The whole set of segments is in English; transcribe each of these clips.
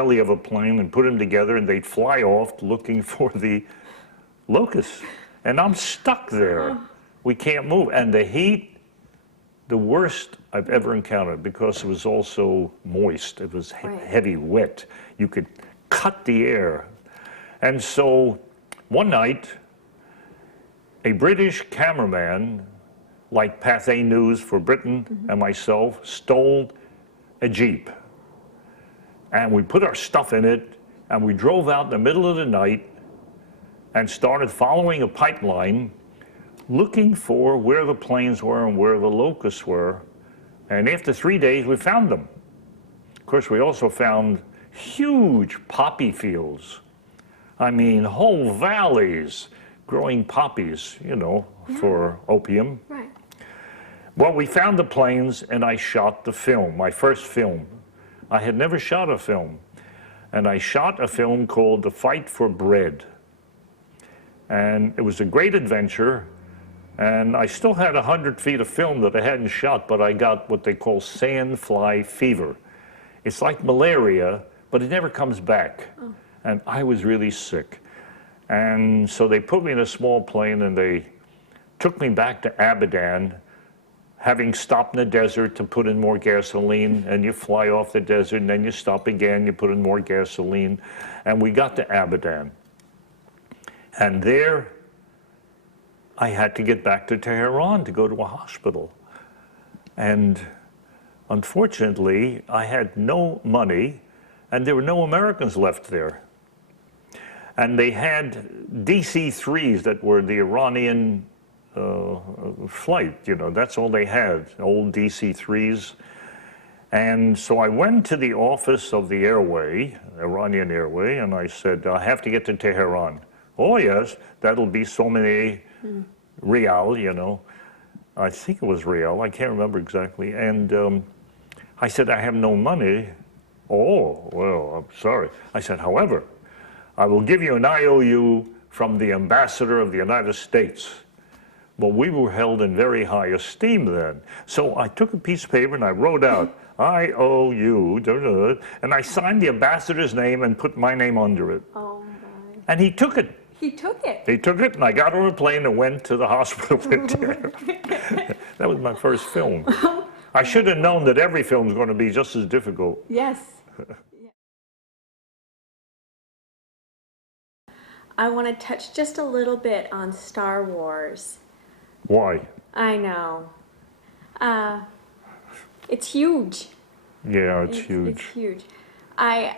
belly of a plane and put them together, and they'd fly off looking for the locusts. And I'm stuck there. We can't move. And the heat, the worst I've ever encountered, because it was also moist. It was heavy, wet. You could cut the air. And so one night, a British cameraman, like Pathé News for Britain and myself, stole a Jeep. And we put our stuff in it, and we drove out in the middle of the night and started following a pipeline, looking for where the planes were and where the locusts were. And after 3 days, we found them. Of course, we also found huge poppy fields. I mean, whole valleys growing poppies, you know, for opium. Right. Well, we found the planes, and I shot the film, my first film. I had never shot a film. And I shot a film called The Fight for Bread. And it was a great adventure. And I still had 100 feet of film that I hadn't shot, but I got what they call sandfly fever. It's like malaria, but it never comes back. And I was really sick. And so they put me in a small plane, and they took me back to Abadan, having stopped in the desert to put in more gasoline, and you fly off the desert, and then you stop again, you put in more gasoline. And we got to Abadan. And there, I had to get back to Tehran to go to a hospital. And unfortunately, I had no money, and there were no Americans left there. And they had DC-3s that were the Iranian flight, you know, that's all they had, old DC-3s. And so I went to the office of the airway, Iranian airway, and I said, I have to get to Tehran. Oh yes, that'll be so many rial, you know. I think it was rial, I can't remember exactly. And I said, I have no money. Oh, well, I'm sorry. I said, however, I will give you an IOU from the ambassador of the United States. Well, we were held in very high esteem then. So I took a piece of paper and I wrote out, IOU, and I signed the ambassador's name and put my name under it. Oh my. And he took it. He took it? He took it, and I got on a plane and went to the hospital in there. That was my first film. I should have known that every film is going to be just as difficult. Yes. I want to touch just a little bit on Star Wars. Why? I know. It's huge. Yeah, it's huge. It's huge. I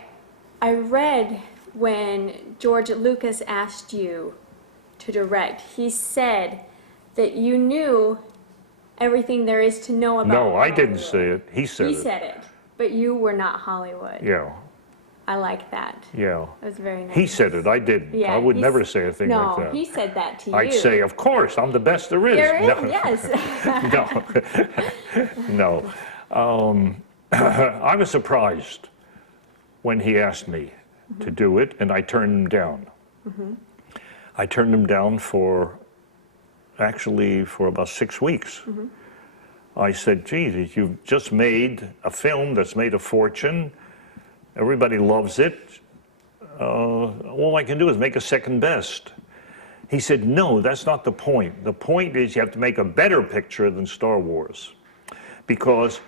read when George Lucas asked you to direct, he said that you knew everything there is to know about No, I Hollywood. didn't say it. He said it. He said it, but you were not Hollywood. Yeah. I like that. Yeah. That was very nice. He said it, I didn't. Yeah, I would never say a thing like that. No, he said that to you. I'd say, of course, I'm the best there is. There is, No. yes. No. No. I was surprised when he asked me to do it, and I turned him down. I turned him down for, actually, for about 6 weeks. I said, geez, you've just made a film that's made a fortune. Everybody loves it. All I can do is make a second best. He said, no, that's not the point. The point is you have to make a better picture than Star Wars. Because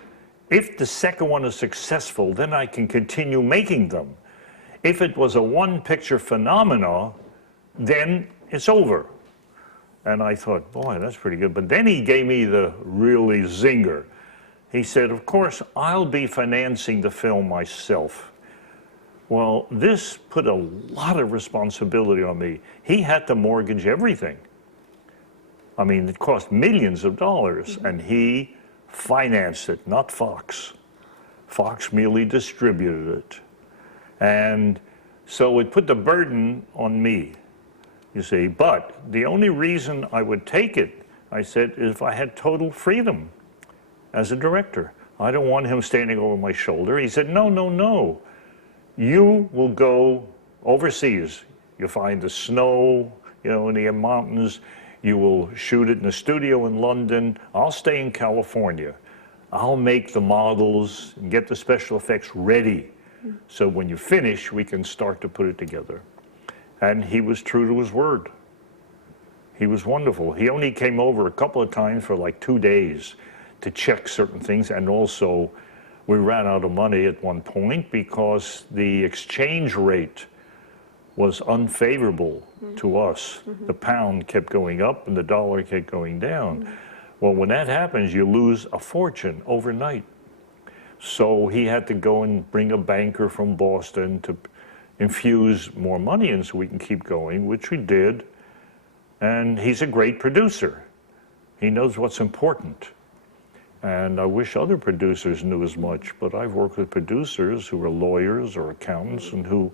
if the second one is successful, then I can continue making them. If it was a one-picture phenomena, then it's over. And I thought, boy, that's pretty good. But then he gave me the really zinger. He said, of course, I'll be financing the film myself. Well, this put a lot of responsibility on me. He had to mortgage everything. I mean, it cost millions of dollars, and he financed it, not Fox. Fox merely distributed it. And so it put the burden on me, you see. But the only reason I would take it, I said, is if I had total freedom as a director. I don't want him standing over my shoulder. He said, no, no, no. You will go overseas. You'll find the snow, you know, in the mountains. You will shoot it in a studio in London. I'll stay in California. I'll make the models and get the special effects ready So when you finish, we can start to put it together. And he was true to his word. He was wonderful. He only came over a couple of times for like 2 days to check certain things, and also we ran out of money at one point because the exchange rate was unfavorable to us. The pound kept going up and the dollar kept going down. Well, when that happens, you lose a fortune overnight. So he had to go and bring a banker from Boston to infuse more money in so we can keep going, which we did. And he's a great producer. He knows what's important. And I wish other producers knew as much, but I've worked with producers who are lawyers or accountants and who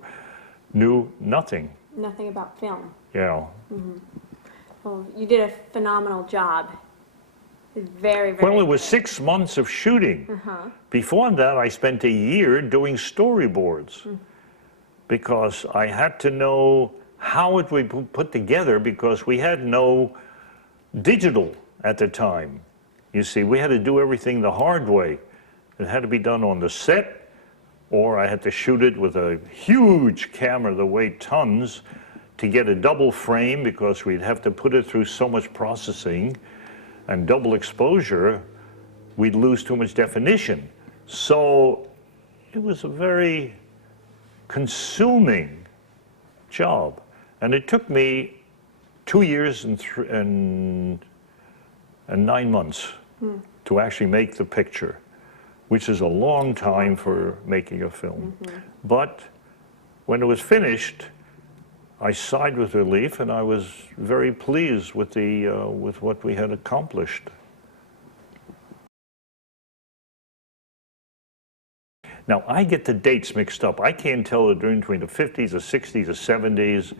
knew nothing. Nothing about film. Yeah. Well, you did a phenomenal job. Very, very Well, it was good. 6 months of shooting. Before that, I spent a year doing storyboards because I had to know how it would be put together because we had no digital at the time. You see, we had to do everything the hard way. It had to be done on the set, or I had to shoot it with a huge camera that weighed tons to get a double frame because we'd have to put it through so much processing and double exposure, we'd lose too much definition. So it was a very consuming job. And it took me 2 years and 9 months to actually make the picture, which is a long time for making a film. But when it was finished, I sighed with relief, and I was very pleased with with what we had accomplished. Now, I get the dates mixed up. I can't tell the difference between the 50s, the 60s, the 70s,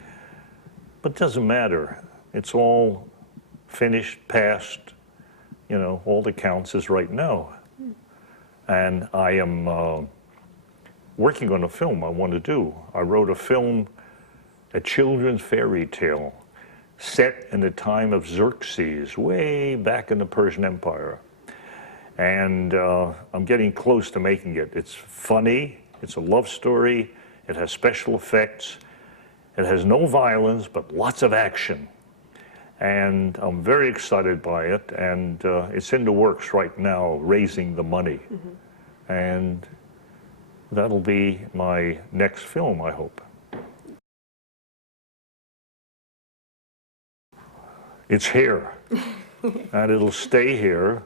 but it doesn't matter. It's all finished, passed, you know, all that counts is right now. And I am working on a film I want to do. I wrote a film, a children's fairy tale set in the time of Xerxes, way back in the Persian Empire. And I'm getting close to making it. It's funny, it's a love story, it has special effects, it has no violence, but lots of action. And I'm very excited by it, and it's in the works right now, raising the money. And that'll be my next film, I hope. It's here, and it'll stay here,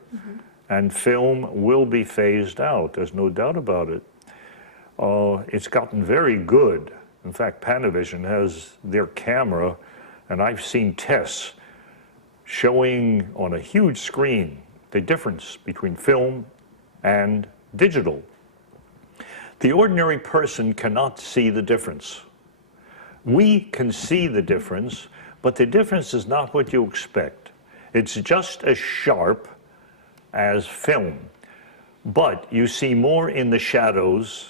and film will be phased out. There's no doubt about it. It's gotten very good. In fact, Panavision has their camera, and I've seen tests showing on a huge screen the difference between film and digital. The ordinary person cannot see the difference. We can see the difference, but the difference is not what you expect. It's just as sharp as film, but you see more in the shadows,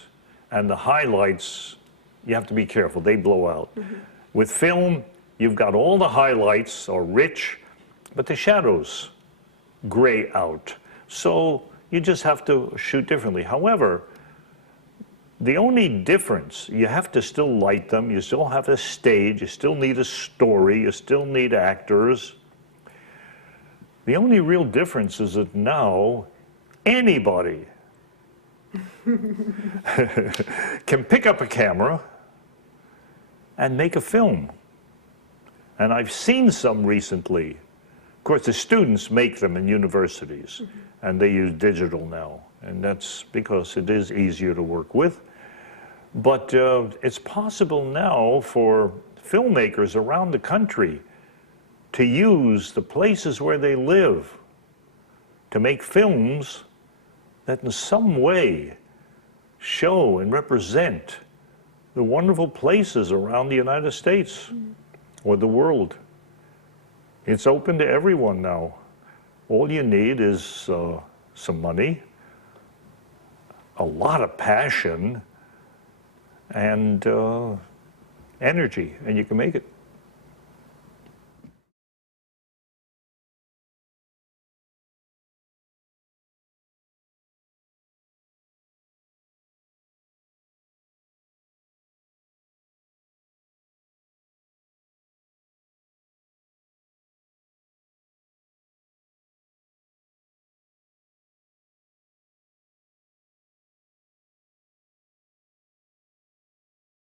and the highlights, you have to be careful, they blow out. With film, you've got all the highlights are rich, but the shadows gray out. So you just have to shoot differently. However, the only difference, you have to still light them, you still have a stage, you still need a story, you still need actors. The only real difference is that now anybody can pick up a camera and make a film. And I've seen some recently. Of course, the students make them in universities, and they use digital now. And that's because it is easier to work with. But it's possible now for filmmakers around the country to use the places where they live to make films that in some way show and represent the wonderful places around the United States or the world. It's open to everyone now. All you need is some money, a lot of passion, and energy, and you can make it.